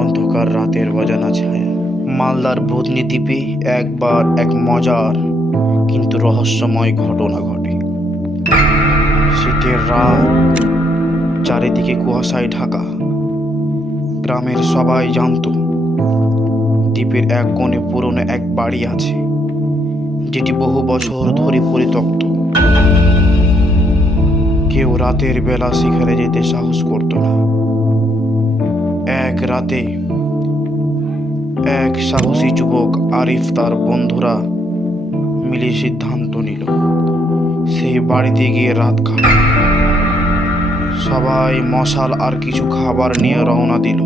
অন্ধকার রাতের অজানা ছায়া। মালদার ভূতনি দ্বীপে একবার এক মজার কিন্তু রহস্যময় ঘটনা ঘটে। শীতের রাত, চারিদিকে কুয়াশায় ঢাকা। গ্রামের সবাই জানত দ্বীপের এক কোণে পুরনো এক বাড়ি আছে, যেটি বহু বছর ধরে পরিত্যক্ত। কেউ রাতের বেলা সেখানে যেতে সাহস করত না। এক রাতে এক সাহসী যুবক আরিফ তার বন্ধুরা মিলে সিদ্ধান্ত নিল সেই বাড়িতে গিয়ে রাত কাটাবে। সবাই মশাল আর কিছু খাবার নিয়ে রওনা দিল।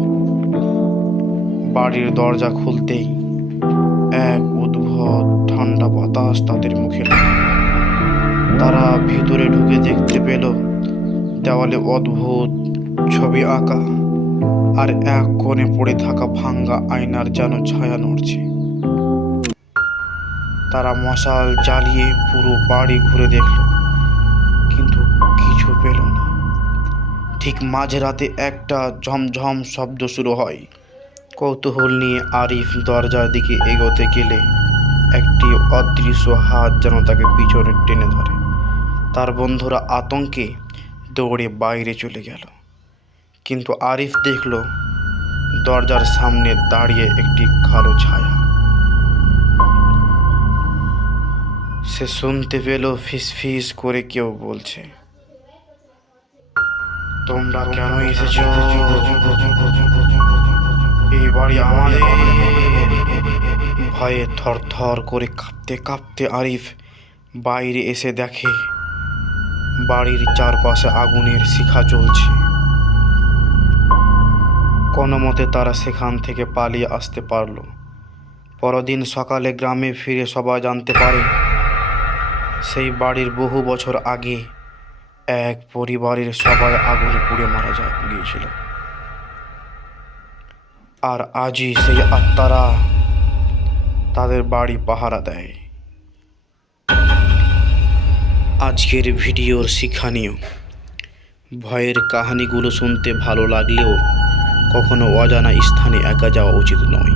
বাড়ির দরজা খুলতেই এক উদ্ভট ঠান্ডা বাতাস তাদের মুখে লাগে। তারা ভিতরে ঢুকে দেখতে পেল দেওয়ালে অদ্ভুত ছবি আঁকা, আর এক কোণে পড়ে থাকা ভাঙ্গা আয়নার যেন ছায়া নড়ছে। তারা মশাল জ্বালিয়ে পুরো বাড়ি ঘুরে দেখল, কিন্তু কিছু পেল না। ঠিক মাঝরাতে একটা ঝমঝম শব্দ শুরু হয়। কৌতূহল নিয়ে আরিফ দরজার দিকে এগোতে গেলে একটি অদৃশ্য হাত যেন তাকে পিছনে টেনে ধরে। তার বন্ধুরা আতঙ্কে দৌড়ে বাইরে চলে গেল, কিন্তু আরিফ দেখল দরজার সামনে দাঁড়িয়ে একটি কালো ছায়া। সে শুনতে পেল ফিসফিস করে কেউ বলছে, তোমরা কেন এসেছো? এই বাড়ি আমাদের। ভয়ে থরথর করে কাঁপতে কাঁপতে আরিফ বাইরে এসে দেখে বাড়ির চারপাশে আগুনের শিখা জ্বলছে। কোনো মতে তারা সেখান থেকে পালিয়ে আসতে পারল। পরদিন সকালে গ্রামে ফিরে সবাই জানতে পারে সেই বাড়ির বহু বছর আগে এক পরিবারের সবাই আগুনে পুড়ে মারা গিয়েছিল। আর আজই সেই আত্মারা তাদের বাড়ি পাহারা দেয়। আজকের ভিডিওর শিক্ষণীয়, ভয়ের কাহিনীগুলো শুনতে ভালো লাগলেও কখনো অজানা স্থানে একা যাওয়া উচিত নয়।